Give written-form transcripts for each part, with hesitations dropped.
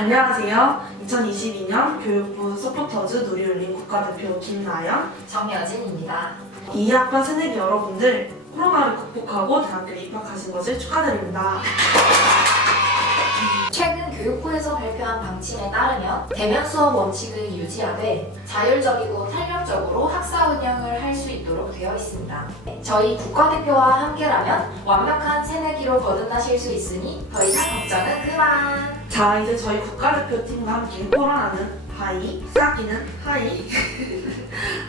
안녕하세요. 2022년 교육부 서포터즈 누리울림 국가대표 김나연, 정여진입니다. 2학번 새내기 여러분들, 코로나를 극복하고 대학교에 입학하신 것을 축하드립니다. 최근 교육부에서 발표한 방침에 따르면 대면 수업 원칙을 유지하되 자율적이고 탄력적으로 학사 운영을 할 수 있도록 되어 있습니다. 저희 국가대표와 함께라면 완벽한 새내기로 거듭나실 수 있으니 더 이상 걱정은 그만! 자, 이제 저희 국가대표팀과 함께 코로나는 하이, 사기는 하이,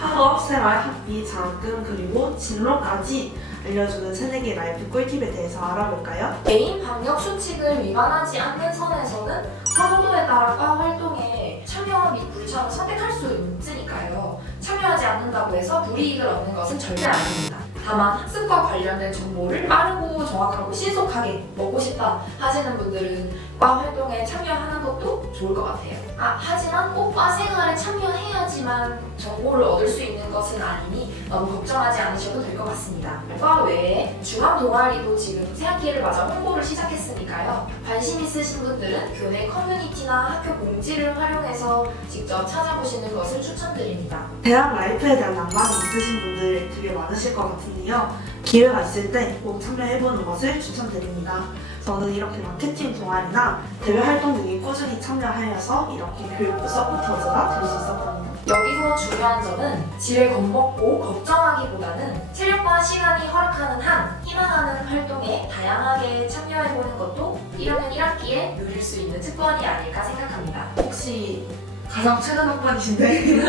학업생활, 학비, 장학금, 그리고 진로까지 알려주는 새내기 라이프 꿀팁에 대해서 알아볼까요? 개인 방역 수칙을 위반하지 않는 선에서는 선호도에 따라 과 활동에 참여 및 불참을 선택할 수 있으니까요. 참여하지 않는다고 해서 불이익을 얻는 것은 절대 아닙니다. 다만 학습과 관련된 정보를 빠르고 정확하고 신속하게 먹고 싶다 하시는 분들은 과 활동에 참여하는 것도 좋을 것 같아요. 하지만 꼭 과 생활에 참여해야지만 정보를 얻을 수 있는 것은 아니니 너무 걱정하지 않으셔도 될 것 같습니다. 과 외에 중앙 동아리도 지금 새학기를 맞아 홍보를 시작했으니까요. 관심 있으신 분들은 교내 커뮤니티나 학교 공지를 활용해서 직접 찾아보시는 것을 추천드립니다. 대학 라이프에 대한 낭만이 있으신 분들 되게 많으실 것 같은데요. 기회가 있을 때 꼭 참여해보는 것을 추천드립니다. 저는 이렇게 마케팅 동아리나 대외 활동 등에 꾸준히 참여하여서 이렇게 교육부 서포터즈가 될 수 있었거든요. 여기서 중요한 점은 지레 겁먹고 걱정하기보다는 체력과 시간이 허락하는 한 희망하는 활동에 다양하게 참여해보는 것도 1학년 1학기에 누릴 수 있는 특권이 아닐까 생각합니다. 혹시 가장 최근 학번이신데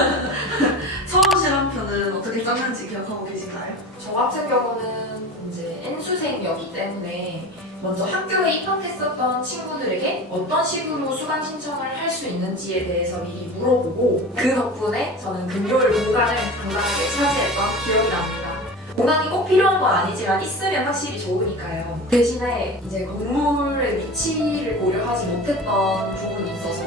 처음 시간표는 어떻게 짰는지 기억하고 계신가요? 저 같은 경우는 이제 N수생이었기 때문에 먼저 학교에 입학했었던 친구들에게 어떤 식으로 수강 신청을 할 수 있는지에 대해서 미리 물어보고 그 덕분에 저는 금요일 공강을 당당하게 차지했던 기억이 납니다. 공강이 꼭 필요한 건 아니지만 있으면 확실히 좋으니까요. 대신에 이제 건물의 위치를 고려하지 못했던 부분이 있어서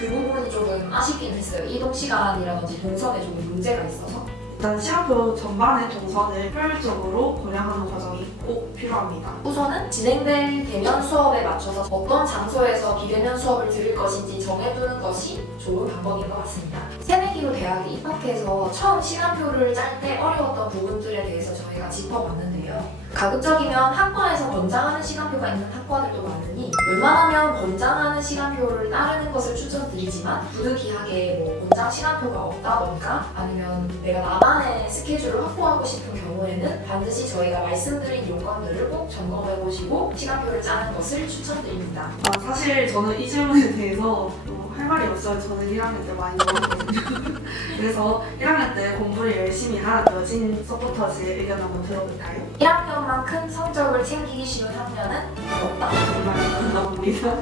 그 부분이 조금 아쉽긴 했어요. 이동 시간이라든지 동선에 조금 문제가 있어서. 일단 시간표 전반의 동선을 효율적으로 고려하는 과정이 꼭 필요합니다. 우선은 진행될 대면 수업에 맞춰서 어떤 장소에서 비대면 수업을 들을 것인지 정해두는 것이 좋은 방법인 것 같습니다. 새내기로 대학에 입학해서 처음 시간표를 짤 때 어려웠던 부분들에 대해서 저희가 짚어봤는데요. 가급적이면 학과에서 권장하는 시간표가 있는 학과들도 많으니 웬만하면 권장하는 시간표를 따르는 것을 추천드리지만 부득이하게 권장 시간표가 없다던가 아니면 내가 나만의 스케줄을 확보하고 싶은 경우에는 반드시 저희가 말씀드린 요건들을 꼭 점검해보시고 시간표를 짜는 것을 추천드립니다. 사실 저는 이 질문에 대해서 할 말이 없어요. 저는 1학년 때 많이 놀았거든요. 그래서 1학년 때 공부를 열심히 한 여진 서포터즈의 의견 한번 들어볼까요? 1학년만큼 성적을 챙기기 쉬운 학년은 없다. 정말 감사합니다.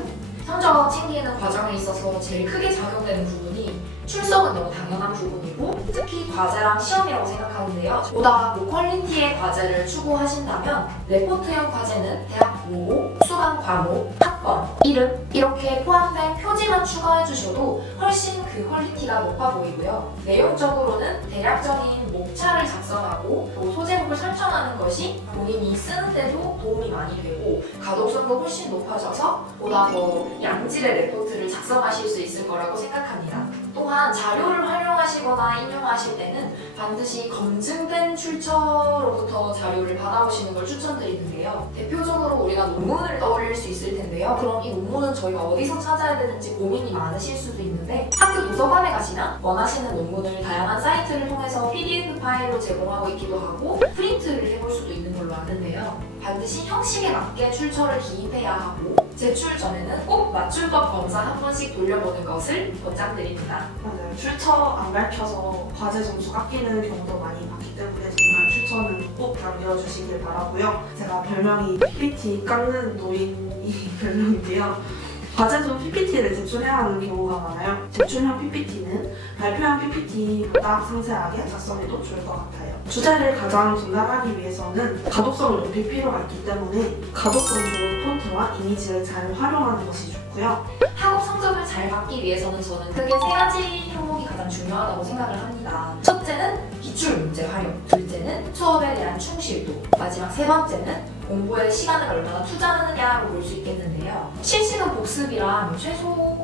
성적 챙기는 과정에 있어서 제일 크게 작용되는 부분이 출석은 너무 당연한 부분이고 특히 과제랑 시험이라고 생각하는데요. 보다 고퀄리티의 과제를 추구하신다면 레포트형 과제는 대학 모, 수강 과목, 학번, 이름 이렇게 포함된 표지만 추가해 주셔도 훨씬 그 퀄리티가 높아 보이고요. 내용적으로는 대략적인 목차를 작성하고 또 소제목을 설정하는 것이 본인이 쓰는데도 도움이 많이 되고 가독성도 훨씬 높아져서 보다 더 양질의 레포트를 작성하실 수 있을 거라고 생각합니다. 또한 자료를 활용하시거나 인용하실 때는 반드시 검증된 출처로부터 자료를 받아오시는 걸 추천드리는데요. 대표적으로 우리가 논문을 떠올릴 수 있을 텐데요. 그럼 이 논문은 저희가 어디서 찾아야 되는지 고민이 많으실 수도 있는데 학교 도서관에 가시면 원하시는 논문을 다양한 사이트를 통해서 PDF 파일로 제공하고 있기도 하고 프린트를 해볼 수도 있는 걸로 아는데요. 반드시 형식에 맞게 출처를 기입해야 하고 제출 전에는 꼭 맞춤법 검사 한 번씩 돌려보는 것을 권장드립니다. 맞아요. 출처 안 밝혀서 과제 점수 깎이는 경우도 많이 봤기 때문에 정말 출처는 꼭 남겨주시길 바라고요. 제가 별명이 PPT 깎는 노인이 별명인데요. 과제 중 PPT를 제출해야 하는 경우가 많아요. 제출형 PPT는 발표형 PPT보다 상세하게 작성해도 좋을 것 같아요. 주제를 가장 전달하기 위해서는 가독성을 높일 필요가 있기 때문에 가독성 좋은 폰트와 이미지를 잘 활용하는 것이 좋고요. 학업 성적을 잘 받기 위해서는 저는 크게 세 가지 항목이 가장 중요하다고 생각을 합니다. 첫째는 기출 문제 활용, 둘째는 수업에 대한 충실도, 마지막 세 번째는 공부에 시간을 얼마나 투자하느냐로 볼 수 있겠는데요. 실시간 복습이랑 최소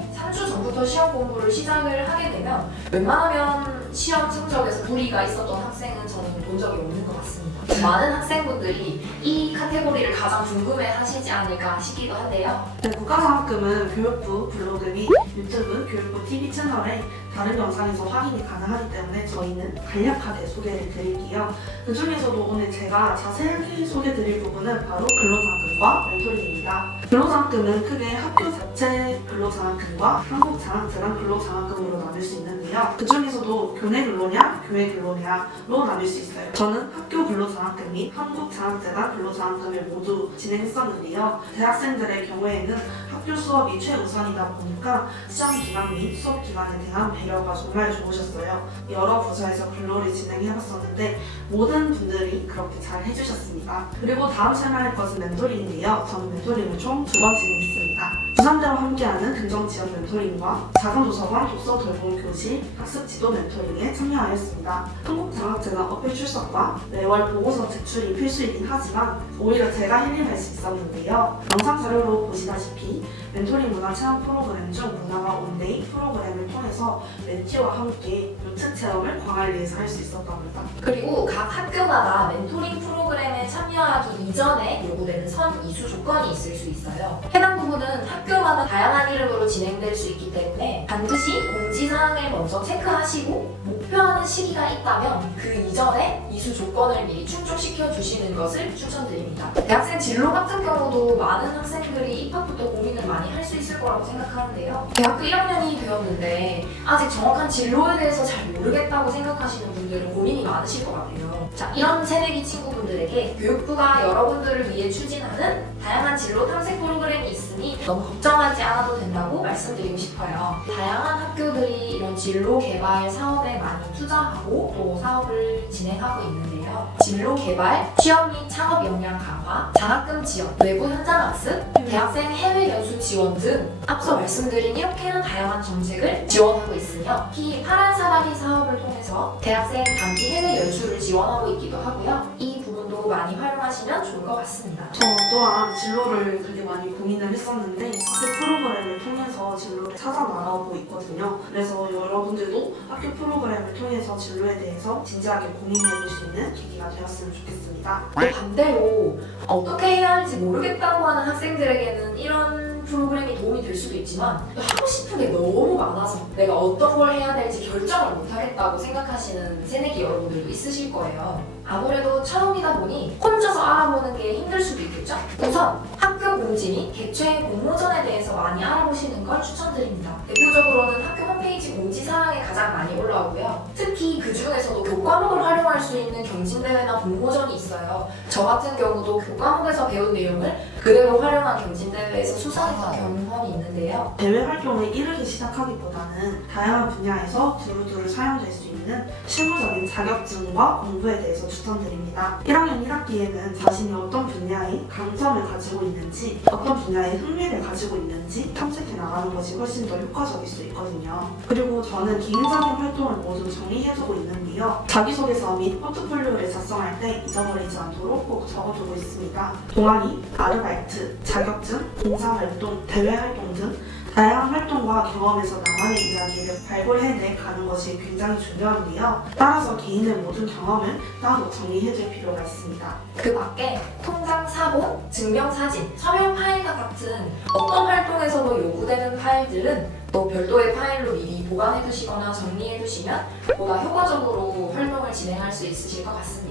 전부터 시험 공부를 시작을 하게 되면 웬만하면 시험 성적에서 무리가 있었던 학생은 저는 본 적이 없는 것 같습니다. 많은 학생분들이 이 카테고리를 가장 궁금해 하시지 않을까 싶기도 한데요. 네, 국가장학금은 교육부 블로그 및 유튜브 교육부 TV 채널에 다른 영상에서 확인이 가능하기 때문에 저희는 간략하게 소개를 드릴게요. 그 중에서도 오늘 제가 자세하게 소개드릴 부분은 바로 근로장학금과 멘토링입니다. 근로장학금은 크게 학교 자체 근로장학금과 한국장학재단 근로장학금으로 나눌 수 있는데요. 그 중에서도 교내 근로냐, 교외 근로냐로 나눌 수 있어요. 저는 학교 근로장학금 및 한국장학재단 근로장학금을 모두 진행했었는데요. 대학생들의 경우에는 학교 수업이 최우선이다 보니까 시험 기간 및 수업 기간에 대한 배려가 정말 좋으셨어요. 여러 부서에서 근로를 진행해봤었는데 모든 분들이 그렇게 잘 해주셨습니다. 그리고 다음 설명할 것은 멘토링인데요. 저는 멘토링을 총 2번 진행했습니다. 부산대와 함께하는 긍정지원 멘토링과 작은도서관 독서 돌봄 교실 학습 지도 멘토링에 참여하였습니다. 한국장학재단 어필 출석과 매월 보고서 제출이 필수이긴 하지만 오히려 제가 힐링할 수 있었는데요. 영상 자료로 보시다시피 멘토링 문화 체험 프로그램 중 문화가 온데이 프로그램을 통해서 멘티와 함께 요트 체험을 광안리에서 할 수 있었답니다. 그리고 각 학교마다 멘토링 프로그램에 참여하기 이전에 요구되는 선 이수 조건이 있을 수 있어요. 해당 부분은 학교마다 다양한 이름으로 진행될 수 있기 때문에 반드시 공지사항을 먼저 체크하시고 목표하는 시기가 있다면 그 이전에 이수 조건을 미리 충족시켜 주시는 것을 추천드립니다. 대학생 진로 같은 경우도 많은 학생들이 입학부터 고민을 많이 할 수 있을 거라고 생각하는데요. 대학교 1학년이 되었는데 아직 정확한 진로에 대해서 잘 모르겠다고 생각하시는 분들은 고민이 많으실 것 같아요. 자, 이런 새내기 친구분들에게 교육부가 여러분들을 위해 추진하는 다양한 진로 탐색 프로그램이 있으니 너무 걱정하지 않아도 된다고 말씀드리고 싶어요. 다양한 학교들이 이런 진로 개발 사업에 많이 투자하고 또 사업을 진행하고 있는데요. 진로 개발, 취업 및 창업 역량 강화, 장학금 지원, 외부 현장 학습, 대학생 해외 연수 지원 등 앞서 말씀드린 이렇게나 다양한 정책을 지원하고 있으며 특히 파란 사다리 사업을 통해서 대학생 단기 해외 연수를 지원하고 있기도 하고요. 이 부분도 많이 활용하시면 좋을 것 같습니다. 저 또한 진로를 되게 많이 고민을 했었는데 학교 프로그램을 통해서 진로를 찾아 나가고 있거든요. 그래서 여러분들도 학교 프로그램을 통해서 진로에 대해서 진지하게 고민해 볼 수 있는 계기가 되었으면 좋겠습니다. 또 반대로 어떻게 해야 할지 모르겠다고 하는 학생들에게는 이런 프로그램이 도움이 될 수도 있지만 하고 싶은 게 너무 많아서 내가 어떤 걸 해야 될지 결정을 못하겠다고 생각하시는 새내기 여러분들도 있으실 거예요. 아무래도 처음이다 보니 혼자서 알아보는 게 힘들 수도 있겠죠? 우선 학교 공지 및 개최 공모전에 대해서 많이 알아보시는 걸 추천드립니다. 대표적으로는 학교 홈페이지 공지사항에 가장 많이 올라오고요. 특히 그 중에서도 교과목을 활용할 수 있는 경진대회나 공모전이 있어요. 저 같은 경우도 교과목에서 배운 내용을 그대로 활용한 경진대회에서 수상했던 경험이 있는데요. 대외 활동을 이르게 시작하기보다는 다양한 분야에서 두루두루 사용될 수 있는 실무적인 자격증과 공부에 대해서 추천드립니다. 1학년 1학기에는 자신이 어떤 분야에 강점을 가지고 있는지, 어떤 분야에 흥미를 가지고 있는지 탐색해 나가는 것이 훨씬 더 효과적일 수 있거든요. 그리고 저는 개인적인 활동을 모두 정리해두고 있는데요. 자기소개서 및 포트폴리오를 작성할 때 잊어버리지 않도록 꼭 적어두고 있습니다. 동아리, 아르바이트, 자격증, 봉사활동, 대외활동 등 다양한 활동과 경험에서 나만의 이야기를 발굴해내 가는 것이 굉장히 중요한데요. 따라서 개인의 모든 경험을 따로 정리해둘 필요가 있습니다. 그 밖에 통장 사본, 증명사진, 서명 파일과 같은 어떤 활동에서도 요구되는 파일들은 또 별도의 파일로 미리 보관해두시거나 정리해두시면 보다 효과적으로 활동을 진행할 수 있으실 것 같습니다.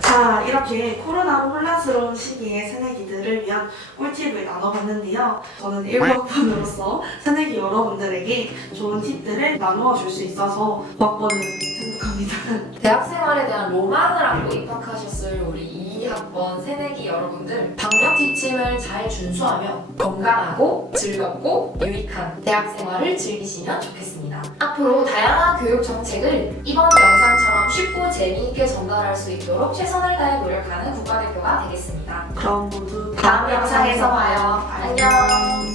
자, 이렇게 코로나로 혼란스러운 시기에 새내기들을 위한 꿀팁을 나눠봤는데요. 저는 1학번으로서 새내기 여러분들에게 좋은 팁들을 나누어 줄 수 있어서 고학번을 행복합니다. 대학 생활에 대한 로망을 안고 입학하셨을 우리 2학번 새내기 여러분들 방역 지침을 잘 준수하며 건강하고 즐겁고 유익한 대학 생활을 즐기시면 좋겠습니다. 앞으로 다양한 교육 정책을 이번 영상처럼 쉽고 재미있게 전달할 수 있도록 최선을 다해 노력하는 국가대표가 되겠습니다. 그럼 모두 다음 영상에서 봐요. 안녕.